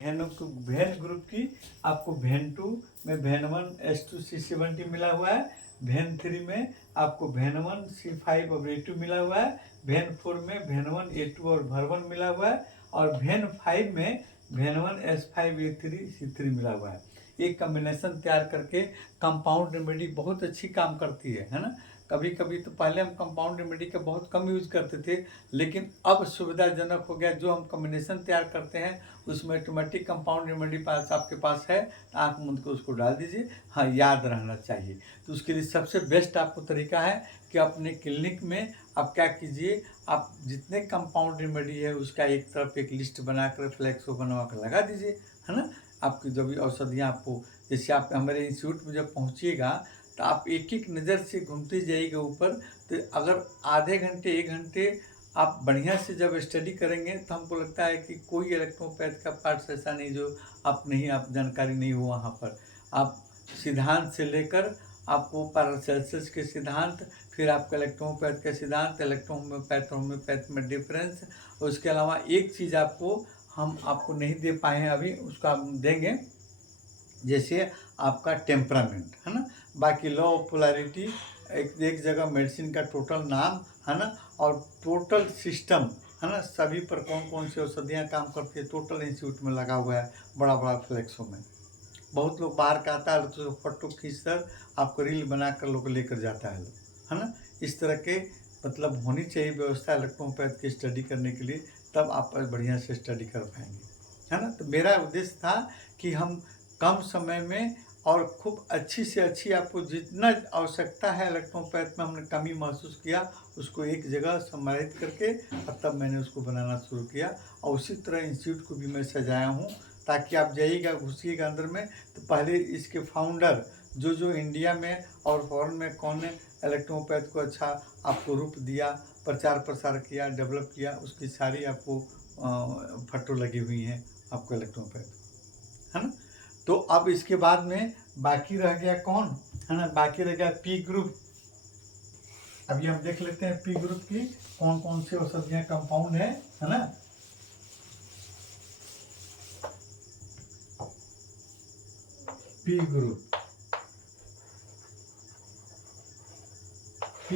When group की आपको when 2 में वेन 1 S2C70 मिला हुआ है, वेन 3 में आपको वेन 1 C5 और A2 मिला हुआ है, वेन 4 में वेन 1 A2 और भर1 मिला हुआ है, और वेन 5 में वेन 1 S5A3 C3 मिला हुआ है। एक कम्बिनेशन तैयार करके कंपाउंड रेमेडी बहुत अच्छी काम करती है ना। कभी कभी तो पहले हम कंपाउंड रेमेडी का बहुत कम यूज करते थे, लेकिन अब सुविधाजनक हो गया। जो हम कम्बिनेशन तैयार करते हैं उसमें ऑटोमेटिक कंपाउंड रेमेडी पास आपके पास है, आँख मूंद के उसको डाल दीजिए। हाँ, याद रहना चाहिए। तो उसके लिए सबसे बेस्ट आपको तरीका है कि अपने क्लिनिक में आप क्या कीजिए, आप जितने कंपाउंड रेमेडी है उसका एक तरफ एक लिस्ट बनाकर फ्लैक्सो बनवा कर लगा दीजिए, है ना। आपकी जो भी औषधियाँ आपको, जैसे आप हमारे इंस्टीट्यूट में जब पहुँचिएगा तो आप एक एक नज़र से घूमते जाइएगा ऊपर। तो अगर आधे घंटे 1 घंटे आप बढ़िया से जब स्टडी करेंगे तो हमको लगता है कि कोई इलेक्ट्रोपैथ का पार्ट्स ऐसा नहीं जो आप जानकारी नहीं हो। वहाँ पर आप सिद्धांत से लेकर आपको पैरासेल्सियस के सिद्धांत, फिर आपका इलेक्ट्रोपैथ का सिद्धांत, होम्योपैथ में डिफरेंस। उसके अलावा एक चीज़ हम आपको नहीं दे पाए हैं अभी, उसका हम देंगे, जैसे आपका टेम्परामेंट, है ना। बाकी लॉ ऑफ पोलैरिटी, एक जगह मेडिसिन का टोटल नाम, है ना, और टोटल सिस्टम, है ना, सभी पर कौन कौन सी औषधियाँ काम करती है, टोटल इंस्टीट्यूट में लगा हुआ है बड़ा बड़ा फ्लैक्सो में। बहुत लोग बाहर का आता है तो फोटो खींच कर आपको रील बना कर लोग लेकर जाता है लोग, है ना। इस तरह के मतलब होनी चाहिए व्यवस्था इलेक्ट्रोपैथ की स्टडी करने के लिए, तब आप बढ़िया से स्टडी कर पाएंगे, है ना। तो मेरा उद्देश्य था कि हम कम समय में और खूब अच्छी से अच्छी, आपको जितना आवश्यकता है इलेक्ट्रोपैथ में हमने कमी महसूस किया उसको एक जगह सम्मिलित करके, और तब मैंने उसको बनाना शुरू किया। और उसी तरह इंस्टीट्यूट को भी मैं सजाया हूँ, ताकि आप जाइएगा घुसिएगा अंदर में तो पहले इसके फाउंडर जो इंडिया में और फॉरेन में कौन ने इलेक्ट्रोपैथ को अच्छा आपको रूप दिया, प्रचार प्रसार किया, डेवलप किया, उसकी सारी आपको फोटो लगी हुई हैं आपको इलेक्ट्रोपैथ, है ना। तो अब इसके बाद में बाकी रह गया कौन, है ना, बाकी रह गया पी ग्रुप। अभी हम देख लेते हैं पी ग्रुप की कौन कौन सी औषधियाँ कंपाउंड है ना। पी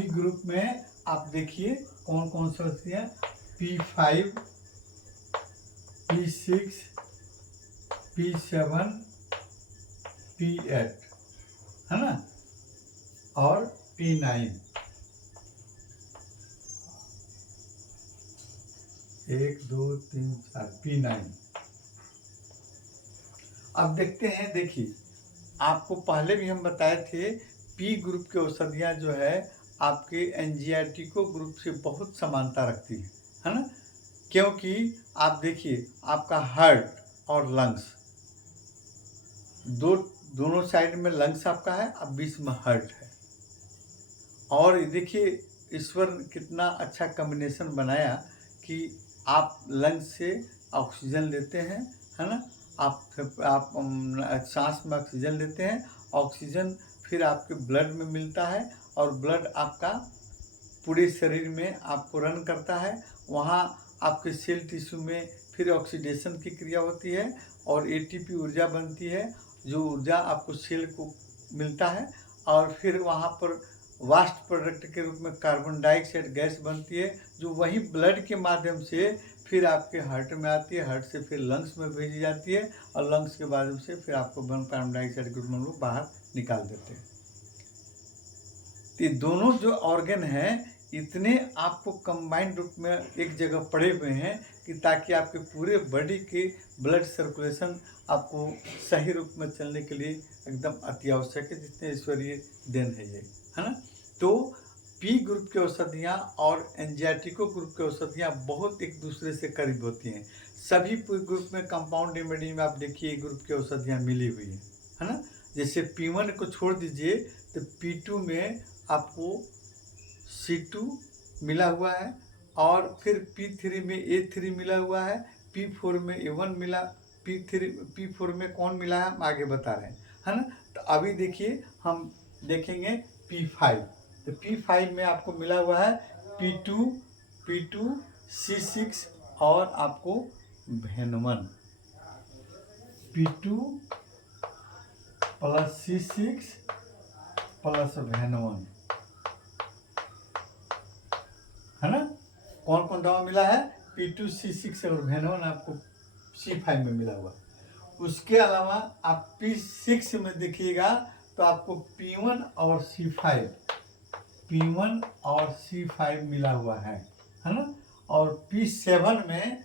ग्रुप में आप देखिए कौन कौन सी औषधियाँ, P5, P6, P7, P8, है ना, और P9। 1 2 3 4 P9। अब देखते हैं, देखिए आपको पहले भी हम बताए थे पी ग्रुप की औषधियाँ जो है आपके एंजियाटिको ग्रुप से बहुत समानता रखती है ना। क्योंकि आप देखिए आपका हार्ट और लंग्स दोनों साइड में लंग्स आपका है, अब बीच में हार्ट है। और देखिए ईश्वर कितना अच्छा कॉम्बिनेशन बनाया कि आप लंग्स से ऑक्सीजन लेते हैं, है ना, आप सांस में ऑक्सीजन लेते हैं, ऑक्सीजन फिर आपके ब्लड में मिलता है, और ब्लड आपका पूरे शरीर में आपको रन करता है। वहाँ आपके सेल टिश्यू में फिर ऑक्सीडेशन की क्रिया होती है और एटीपी ऊर्जा बनती है, जो ऊर्जा आपको सेल को मिलता है, और फिर वहाँ पर वास्ट प्रोडक्ट के रूप में कार्बन डाइऑक्साइड गैस बनती है, जो वही ब्लड के माध्यम से फिर आपके हार्ट में आती है, हार्ट से फिर लंग्स में भेजी जाती है, और लंग्स के माध्यम से फिर आपको कार्बन डाइऑक्साइड के रूप में हम लोग बाहर निकाल देते हैं। ये दोनों जो ऑर्गन हैं इतने आपको कंबाइंड रूप में एक जगह पड़े हुए हैं कि ताकि आपके पूरे बॉडी के ब्लड सर्कुलेशन आपको सही रूप में चलने के लिए एकदम अति आवश्यक है, जितने ईश्वरीय देन है ये, है ना। तो पी ग्रुप की औषधियाँ और एंजियाटिको ग्रुप की औषधियाँ बहुत एक दूसरे से करीब होती हैं। सभी ग्रुप में कंपाउंड रेमेडी में आप देखिए ग्रुप की औषधियाँ मिली हुई हैं, है ना। जैसे P1 को छोड़ दीजिए तो P2 में आपको C2 मिला हुआ है, और फिर P3 में A3 मिला हुआ है, P4 में A1 मिला, P4 में कौन मिला है हम आगे बता रहे हैं, है ना। तो अभी देखिए हम देखेंगे P5। तो P5 में आपको मिला हुआ है P2, C6 और आपको when 1, P2 plus C6 plus भेन1, है ना। कौन कौन दवा मिला है? P2 C6 और भेन1 आपको C5 में मिला हुआ। उसके अलावा आप P6 में देखिएगा तो आपको P1 और C5 मिला हुआ है ना। और P7 में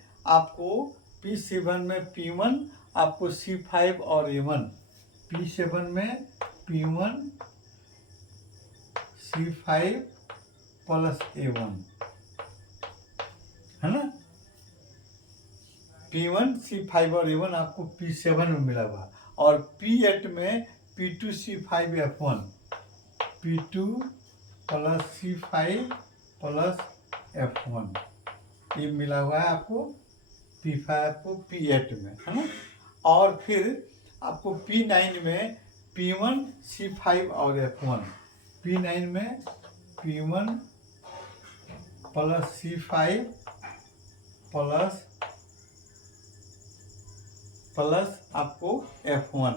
P1 आपको C5 और A1, P7 में P1 C5 प्लस A1, है ना। P1 C5 और A1 आपको P7 में मिला हुआ। और P8 में P2 C5 F1, P2 plus C5 plus F1 ये मिला हुआ है आपको P5 को P8 में, है ना। और फिर आपको P9 में P1 C5 और F1, P9 में P1 प्लस C5 प्लस आपको F1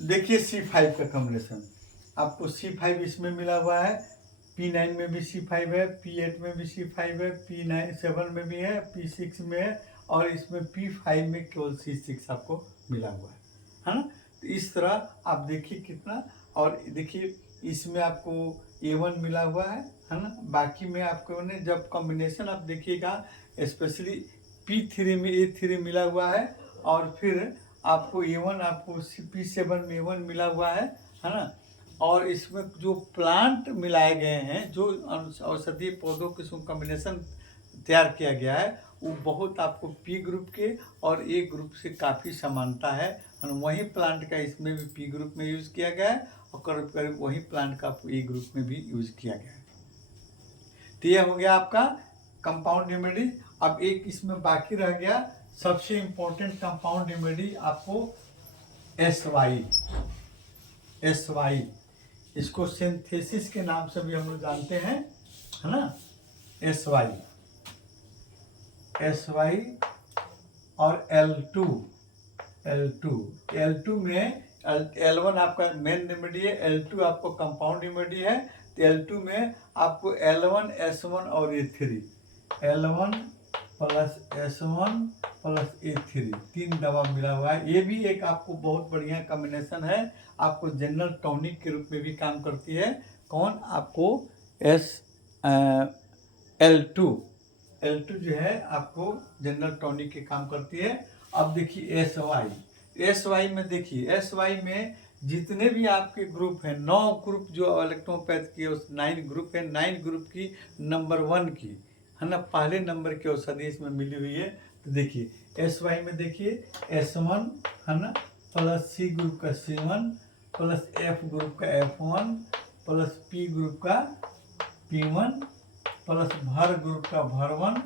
देखिए C5 का कॉम्बिनेशन आपको C5 इसमें मिला हुआ है। P9 में भी C5 है, P8 में भी C5 है, P7 में भी है, P6 में है, और इसमें P5 में केवल C6 आपको मिला हुआ है ना। तो इस तरह आप देखिए कितना, और देखिए इसमें आपको A1 मिला हुआ है ना। बाकी में आपको ने जब कॉम्बिनेशन आप देखिएगा, स्पेशली P3 में A3 मिला हुआ है, और फिर आपको A1 आपको P7 में A1 मिला हुआ है ना। और इसमें जो प्लांट मिलाए गए हैं, जो औषधीय पौधों के कॉम्बिनेशन तैयार किया गया है, वो बहुत आपको P ग्रुप के और A ग्रुप से काफ़ी समानता है। वही प्लांट का इसमें भी P ग्रुप में यूज़ किया गया है, और करीब करीब वही प्लांट का A ग्रुप में भी यूज़ किया गया है। तो यह हो गया आपका कंपाउंड रेमेडी। अब एक इसमें बाकी रह गया सबसे इम्पोर्टेंट कंपाउंड रेमेडी, आपको SY। इसको सिंथेसिस के नाम से भी हम लोग जानते हैं, है ना। SY और L2 में L1 आपका मेन रेमेडी है, L2 आपको कंपाउंड रेमेडी है। तो L2 में आपको L1 S1 और A3, L1 plus S1 plus A3 तीन दवा मिला हुआ है। ये भी एक आपको बहुत बढ़िया कॉम्बिनेशन है, आपको जनरल टॉनिक के रूप में भी काम करती है। कौन? आपको L2 जो है आपको जनरल टॉनिक के काम करती है। अब देखिए SY में देखिए, SY में जितने भी आपके ग्रुप हैं, 9 ग्रुप जो इलेक्ट्रोपैथ की 9 ग्रुप है, 9 ग्रुप की नंबर 1 की, है ना, पहले नंबर की औषधि इसमें मिली हुई है। तो देखिए SY में देखिए S1, है ना, प्लस C ग्रुप का C1 प्लस F ग्रुप का F1 प्लस P ग्रुप का P1 प्लस भर ग्रुप का भर1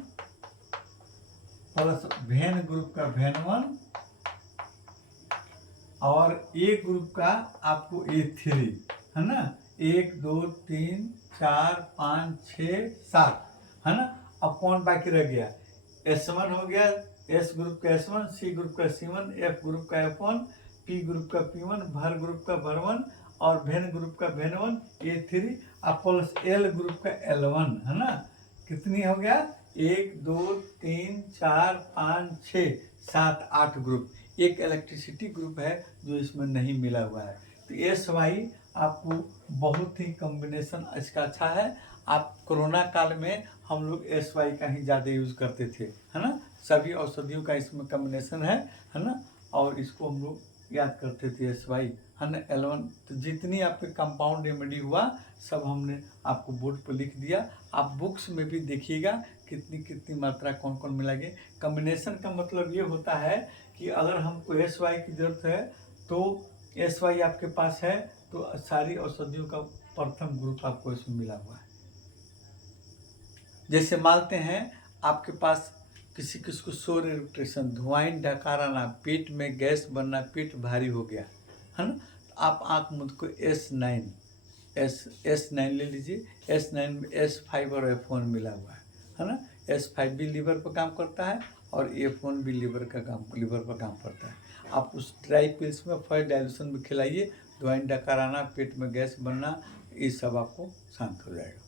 प्लस भेन ग्रुप का भेन1 और A ग्रुप का आपको A3, है ना। 1 2 3 4 5 6 7, है ना। अब कौन बाकी रह गया? S1 हो गया, S ग्रुप का S1, C ग्रुप का C1, F ग्रुप का F1, P ग्रुप का P1, भर ग्रुप का भर1 और भेन ग्रुप का भेन1, A3 और प्लस L ग्रुप का L1, है ना। कितनी हो गया? 1 2 3 4 5 6 7 8 ग्रुप। एक इलेक्ट्रिसिटी ग्रुप है जो इसमें नहीं मिला हुआ है। तो SY आपको बहुत ही कॉम्बिनेशन इसका अच्छा है। आप कोरोना काल में हम लोग SY का ही ज़्यादा यूज़ करते थे, है ना। सभी औषधियों का इसमें कॉम्बिनेशन है ना। और इसको हम लोग याद करते थे SY, है ना। L1 तो जितनी आपके कंपाउंड रेमेडी हुआ सब हमने आपको बोर्ड पर लिख दिया। आप बुक्स में भी देखिएगा कितनी कितनी मात्रा कौन कौन मिलाएंगे। कॉम्बिनेशन का मतलब ये होता है कि अगर हमको SY की ज़रूरत है तो SY आपके पास है तो सारी औषधियों का प्रथम ग्रुप आपको इसमें मिला हुआ है। जैसे मानते हैं आपके पास किसी को सोर इरिटेशन, धुआं डकार आना, पेट में गैस बनना, पेट भारी हो गया, है ना। तो आप आँख मुझ को S9 S9 ले लीजिए, S9 में S5 और F1 मिला हुआ है ना। S5 भी लीवर पर काम करता है और F1 भी लीवर पर काम करता है। आप उस ड्राई पिल्स में फर्स्ट डाइल्यूशन में खिलाइए, ज्वाइंट डकार आना, पेट में गैस बनना, ये सब आपको शांत हो जाएगा।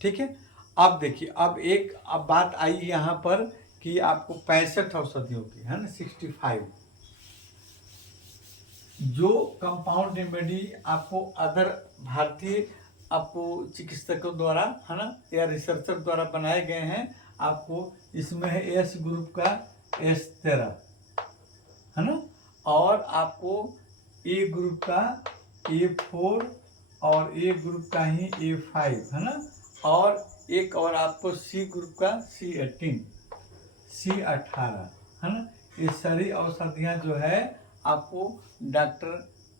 ठीक है। अब देखिए, अब बात आई यहाँ पर कि आपको 65 औषधियों की, है ना, 65 जो कंपाउंड रेमेडी आपको अदर भारतीय आपको चिकित्सकों द्वारा, है ना, या रिसर्चर द्वारा बनाए गए हैं। आपको इसमें है एस ग्रुप का S13, है ना, और आपको ए ग्रुप का A4 और ए ग्रुप का ही A5, है ना, और एक और आपको सी ग्रुप का C18, C18, है ना। ये सारी औषधियाँ जो है आपको डॉक्टर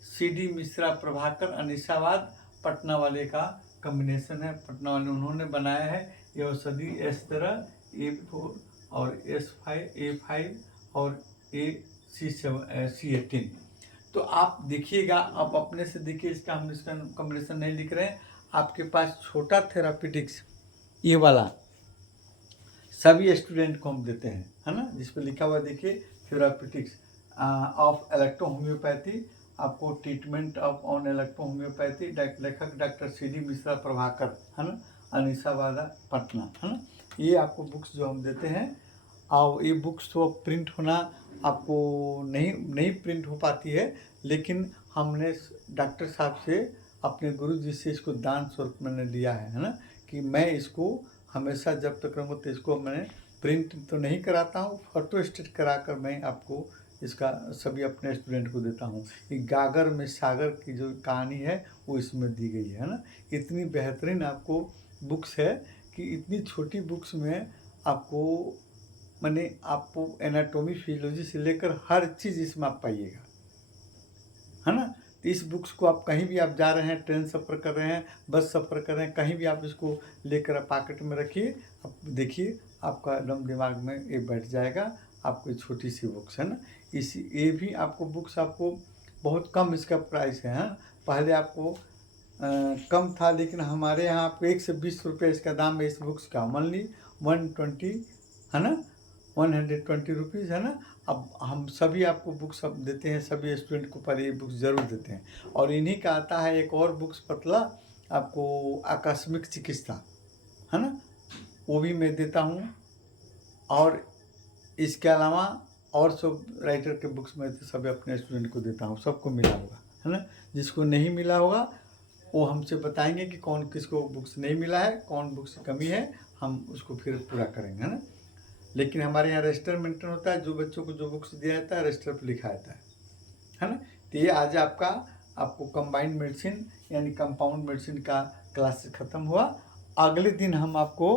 CD मिश्रा प्रभाकर अनिसाबाद पटना वाले का कॉम्बिनेशन है, पटना वाले उन्होंने बनाया है। ये औषधि S13, A4 और A5 और C18। तो आप देखिएगा, आप अपने से देखिए, इसका हम इसका कॉम्बिनेशन नहीं लिख रहे हैं। आपके पास छोटा थेरापेटिक्स ये वाला सभी स्टूडेंट को हम देते हैं, है ना, जिस पर लिखा हुआ देखिए, थेरापेटिक्स ऑफ इलेक्ट्रो होम्योपैथी, आपको treatment of on electro homeopathy, लेखक डॉक्टर CD मिश्रा प्रभाकर, है ना, अनिसाबाद पटना, है ना। ये आपको बुक्स जो हम देते हैं, और ये बुक्स तो प्रिंट होना आपको नहीं प्रिंट हो पाती है, लेकिन हमने डॉक्टर साहब से, अपने गुरु जी से इसको दान स्वरूप मैंने लिया है ना, कि मैं इसको हमेशा जब तक रहूँगा तो इसको मैंने प्रिंट तो नहीं कराता हूँ, फोटो स्टेट करा कर मैं आपको इसका सभी अपने स्टूडेंट को देता हूँ। ये गागर में सागर की जो कहानी है वो इसमें दी गई है ना। इतनी बेहतरीन आपको बुक्स है कि इतनी छोटी बुक्स में आपको मैंने आपको एनाटॉमी फिजियोलॉजी से लेकर हर चीज़ इसमें आप पाइएगा, है ना। तो इस बुक्स को आप कहीं भी आप जा रहे हैं, ट्रेन सफ़र कर रहे हैं, बस सफ़र कर रहे हैं, कहीं भी आप इसको लेकर पॉकेट में रखिए, आप देखिए आपका एकदम दिमाग में ये बैठ जाएगा। आपको छोटी सी बुक्स है ना, ये भी आपको बुक्स आपको बहुत कम इसका प्राइस है, हाँ। पहले आपको कम था, लेकिन हमारे यहाँ आपको 1 से 20 रुपये इसका दाम है इस बुक्स का, ओनली 120, है ना, 120 रुपीज़, है ना। अब हम सभी आपको बुक्स अब देते हैं, सभी स्टूडेंट को पहले ये बुक्स ज़रूर देते हैं। और इन्हीं का आता है एक और बुक्स पतला, आपको आकस्मिक चिकित्सा, है ना, वो भी मैं देता हूँ। और इसके अलावा और सब राइटर के बुक्स मैं तो सभी अपने स्टूडेंट को देता हूँ, सबको मिला होगा, है ना। जिसको नहीं मिला होगा वो हमसे बताएंगे कि कौन किसको बुक्स नहीं मिला है, कौन बुक्स की कमी है, हम उसको फिर पूरा करेंगे, है ना। लेकिन हमारे यहाँ रजिस्टर मेंटेन होता है, जो बच्चों को जो बुक्स दिया जाता है रजिस्टर पर लिखा जाता है ना। तो ये आज आपको कंबाइंड मेडिसिन यानी कंपाउंड मेडिसिन का क्लास ख़त्म हुआ। अगले दिन हम आपको